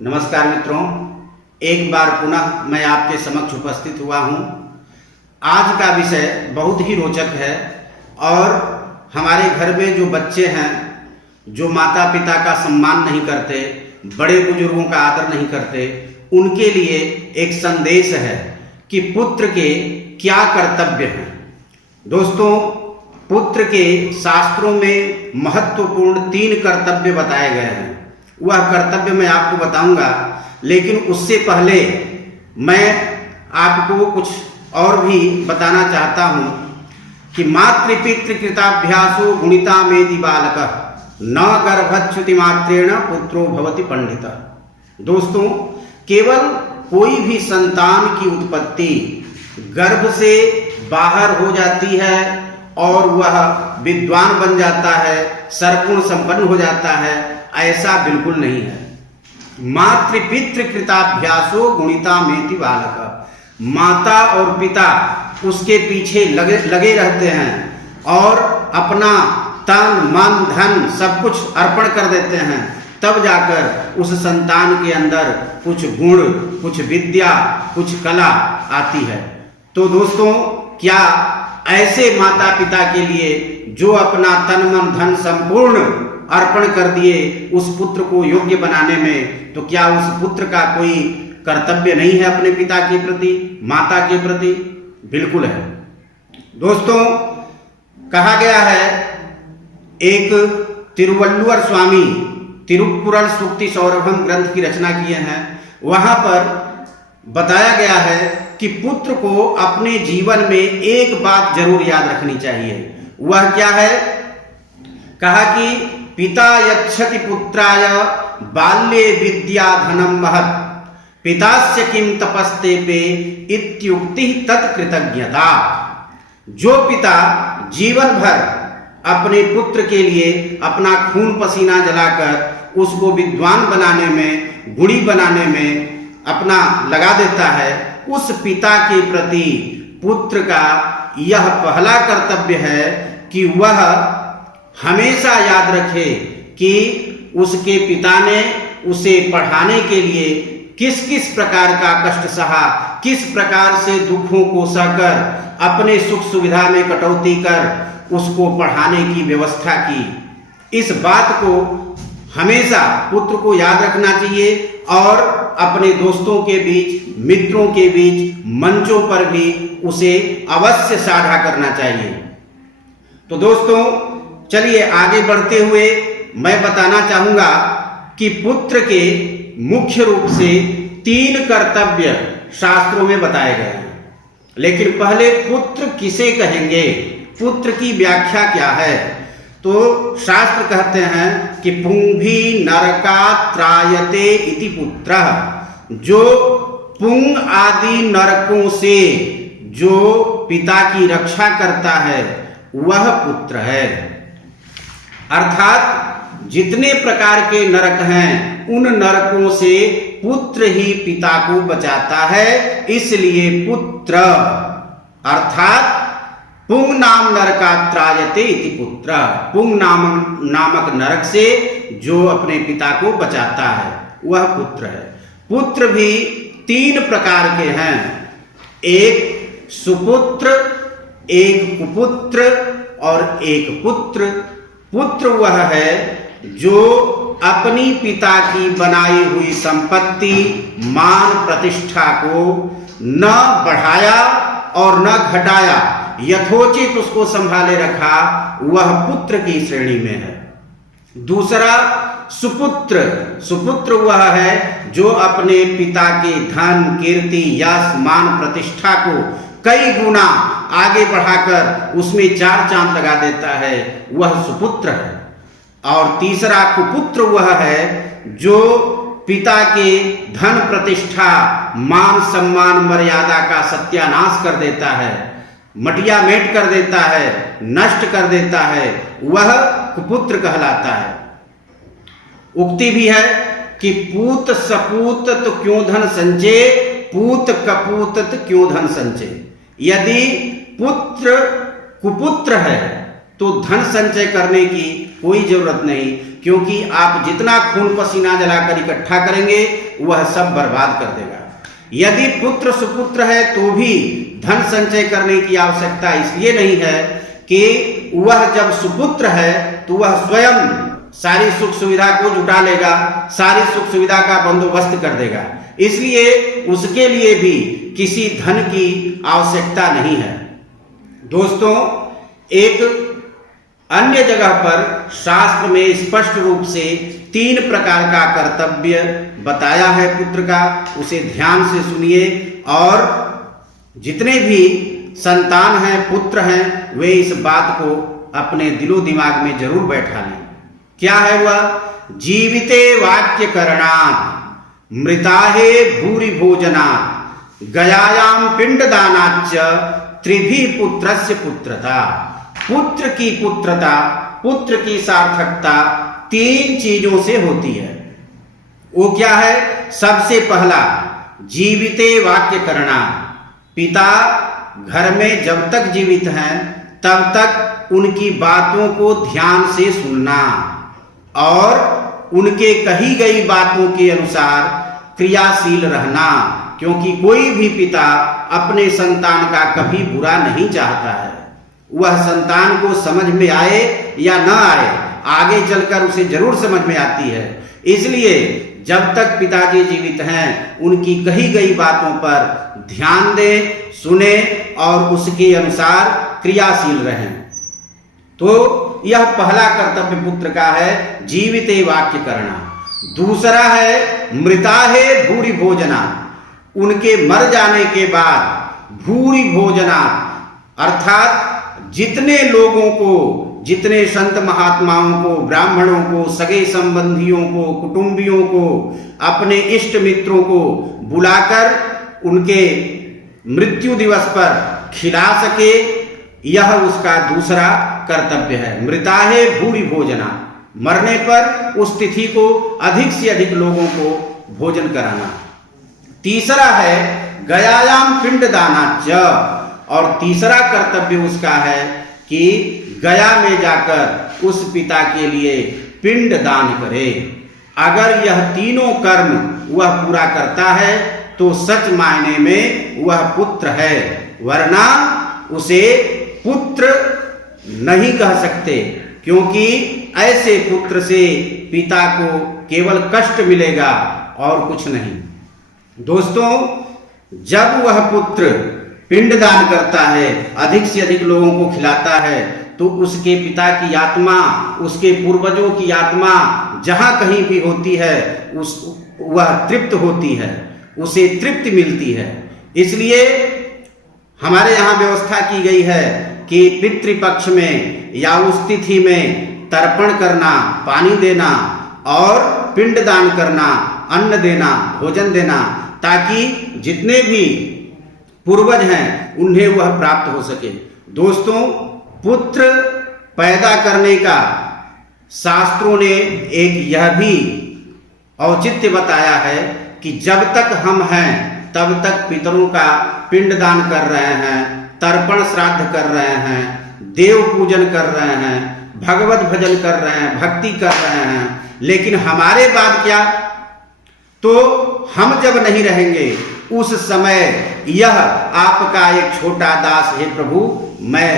नमस्कार मित्रों, एक बार पुनः मैं आपके समक्ष उपस्थित हुआ हूँ। आज का विषय बहुत ही रोचक है और हमारे घर में जो बच्चे हैं, जो माता पिता का सम्मान नहीं करते, बड़े बुजुर्गों का आदर नहीं करते, उनके लिए एक संदेश है कि पुत्र के क्या कर्तव्य हैं। दोस्तों, पुत्र के शास्त्रों में महत्वपूर्ण 3 कर्तव्य बताए गए हैं। वह कर्तव्य मैं आपको बताऊंगा, लेकिन उससे पहले मैं आपको कुछ और भी बताना चाहता हूं कि मातृपितृ कृताभ्यासो गुणिता मेति बालकः न गर्भच्युति मात्रेण पुत्रो भवति पंडितः। दोस्तों, केवल कोई भी संतान की उत्पत्ति गर्भ से बाहर हो जाती है और वह विद्वान बन जाता है, सर्वगुण संपन्न हो जाता है, ऐसा बिल्कुल नहीं है। मातृपितृ कृताभ्यासो गुणिता मेति बालकः। माता और पिता उसके पीछे लगे रहते हैं और अपना तन मन धन सब कुछ अर्पण कर देते हैं, तब जाकर उस संतान के अंदर कुछ गुण, कुछ विद्या, कुछ कला आती है। तो दोस्तों, क्या ऐसे माता पिता के लिए जो अपना तन मन धन संपूर्ण अर्पण कर दिए उस पुत्र को योग्य बनाने में, तो क्या उस पुत्र का कोई कर्तव्य नहीं है अपने पिता के प्रति, माता के प्रति? बिल्कुल है। दोस्तों, कहा गया है, एक तिरुवल्लुवर स्वामी तिरुक्कुरल सूक्ति सौरभम ग्रंथ की रचना किए हैं। वहां पर बताया गया है कि पुत्र को अपने जीवन में एक बात जरूर याद रखनी चाहिए। वह क्या है? कहा कि पिता यच्छति पुत्राय बाल्ये विद्या धनम महत् पितास्य किम तपस्तेपे इत्युक्ति तत्कृतज्ञता। जो पिता जीवन भर अपने पुत्र के लिए अपना खून पसीना जलाकर उसको विद्वान बनाने में, गुणी बनाने में अपना लगा देता है, उस पिता के प्रति पुत्र का यह पहला कर्तव्य है कि वह हमेशा याद रखे कि उसके पिता ने उसे पढ़ाने के लिए किस किस प्रकार का कष्ट सहा, किस प्रकार से दुखों को सहकर अपने सुख सुविधा में कटौती कर उसको पढ़ाने की व्यवस्था की। इस बात को हमेशा पुत्र को याद रखना चाहिए और अपने दोस्तों के बीच, मित्रों के बीच, मंचों पर भी उसे अवश्य साझा करना चाहिए। तो दोस्तों, चलिए आगे बढ़ते हुए मैं बताना चाहूंगा कि पुत्र के मुख्य रूप से 3 कर्तव्य शास्त्रों में बताए गए हैं। लेकिन पहले पुत्र किसे कहेंगे, पुत्र की व्याख्या क्या है? तो शास्त्र कहते हैं कि पुंभी नरकात् त्रायते इति पुत्रः। जो पुंग आदि नरकों से जो पिता की रक्षा करता है वह पुत्र है। अर्थात जितने प्रकार के नरक हैं उन नरकों से पुत्र ही पिता को बचाता है, इसलिए पुत्र अर्थात पुंग नाम नरकात् त्रायते इति पुत्र। पुंग नामक नरक से जो अपने पिता को बचाता है वह पुत्र है। पुत्र भी 3 प्रकार के हैं, एक सुपुत्र, एक कुपुत्र और एक पुत्र। पुत्र वह है जो अपनी पिता की बनाई हुई संपत्ति, मान प्रतिष्ठा को न बढ़ाया और न घटाया, यथोचित उसको संभाले रखा, वह पुत्र की श्रेणी में है। दूसरा सुपुत्र। सुपुत्र वह है जो अपने पिता के धन, कीर्ति, यश, मान प्रतिष्ठा को कई गुना आगे बढ़ाकर उसमें 4 चांद लगा देता है, वह सुपुत्र है। और तीसरा कुपुत्र वह है जो पिता के धन, प्रतिष्ठा, मान, सम्मान, मर्यादा का सत्यानाश कर देता है, मटिया मेट कर देता है, नष्ट कर देता है, वह कुपुत्र कहलाता है। उक्ति भी है कि पूत सपूत तो क्यों धन संचय, पूत कपूत तो क्यों धन संचय। यदि पुत्र कुपुत्र है तो धन संचय करने की कोई जरूरत नहीं, क्योंकि आप जितना खून पसीना जलाकर इकट्ठा करेंगे वह सब बर्बाद कर देगा। यदि पुत्र सुपुत्र है तो भी धन संचय करने की आवश्यकता इसलिए नहीं है कि वह जब सुपुत्र है तो वह स्वयं सारी सुख सुविधा को जुटा लेगा, सारी सुख सुविधा का बंदोबस्त कर देगा, इसलिए उसके लिए भी किसी धन की आवश्यकता नहीं है। दोस्तों, एक अन्य जगह पर शास्त्र में स्पष्ट रूप से 3 प्रकार का कर्तव्य बताया है पुत्र का, उसे ध्यान से सुनिए और जितने भी संतान हैं, पुत्र हैं, वे इस बात को अपने दिलो दिमाग में जरूर बैठा लें। क्या है वह? जीविते वाक्य करणात् मृताहे भूरि भोजनात् गयायाम पिंडदानाच्च त्रिभिः पुत्रस्य पुत्रता। पुत्र की पुत्रता, पुत्र की सार्थकता 3 चीजों से होती है। वो क्या है? सबसे पहला, जीविते वाक्य करना। पिता घर में जब तक जीवित हैं तब तक उनकी बातों को ध्यान से सुनना और उनके कही गई बातों के अनुसार क्रियाशील रहना, क्योंकि कोई भी पिता अपने संतान का कभी बुरा नहीं चाहता है। वह संतान को समझ में आए या न आए, आगे चलकर उसे जरूर समझ में आती है। इसलिए जब तक पिताजी जीवित हैं उनकी कही गई बातों पर ध्यान दें, सुने और उसके अनुसार क्रियाशील रहें। तो यह पहला कर्तव्य पुत्र का है, जीविते वाक्य करना। दूसरा है मृताहे भूरि भोजना। उनके मर जाने के बाद भूरि भोजना अर्थात जितने लोगों को, जितने संत महात्माओं को, ब्राह्मणों को, सगे संबंधियों को, कुटुंबियों को, अपने इष्ट मित्रों को बुलाकर उनके मृत्यु दिवस पर खिला सके, यह उसका दूसरा कर्तव्य है। मृताहे भूरि भोजना, मरने पर उस तिथि को अधिक से अधिक लोगों को भोजन कराना। तीसरा है गयायाम पिंडदानाच्च, और तीसरा कर्तव्य उसका है कि गया में जाकर उस पिता के लिए पिंड दान करे। अगर यह तीनों कर्म वह पूरा करता है तो सच मायने में वह पुत्र है, वरना उसे पुत्र नहीं कह सकते, क्योंकि ऐसे पुत्र से पिता को केवल कष्ट मिलेगा और कुछ नहीं। दोस्तों, जब वह पुत्र पिंडदान करता है, अधिक से अधिक लोगों को खिलाता है, तो उसके पिता की आत्मा, उसके पूर्वजों की आत्मा जहां कहीं भी होती है वह तृप्त होती है, उसे तृप्ति मिलती है। इसलिए हमारे यहाँ व्यवस्था की गई है कि पितृपक्ष में या उस तिथि में तर्पण करना, पानी देना और पिंडदान करना, अन्न देना, भोजन देना, ताकि जितने भी पूर्वज हैं उन्हें वह प्राप्त हो सके। दोस्तों, पुत्र पैदा करने का शास्त्रों ने एक यह भी औचित्य बताया है कि जब तक हम हैं तब तक पितरों का पिंडदान कर रहे हैं, तर्पण श्राद्ध कर रहे हैं, देव पूजन कर रहे हैं, भगवत भजन कर रहे हैं, भक्ति कर रहे हैं। लेकिन हमारे बाद क्या? तो हम जब नहीं रहेंगे उस समय यह आपका एक छोटा दास, हे प्रभु मैं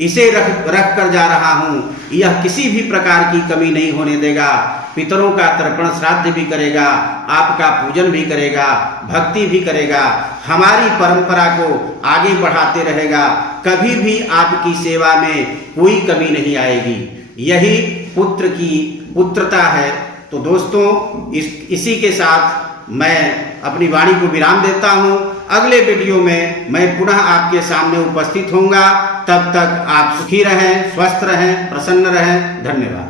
इसे रख कर जा रहा हूं, यह किसी भी प्रकार की कमी नहीं होने देगा। पितरों का तर्पण श्राद्ध भी करेगा, आपका पूजन भी करेगा, भक्ति भी करेगा, हमारी परंपरा को आगे बढ़ाते रहेगा, कभी भी आपकी सेवा में कोई कमी नहीं आएगी। यही पुत्र की पुत्रता है। तो दोस्तों, इसी के साथ मैं अपनी वाणी को विराम देता हूं। अगले वीडियो में मैं पुनः आपके सामने उपस्थित होऊंगा। तब तक आप सुखी रहें, स्वस्थ रहें, प्रसन्न रहें। धन्यवाद।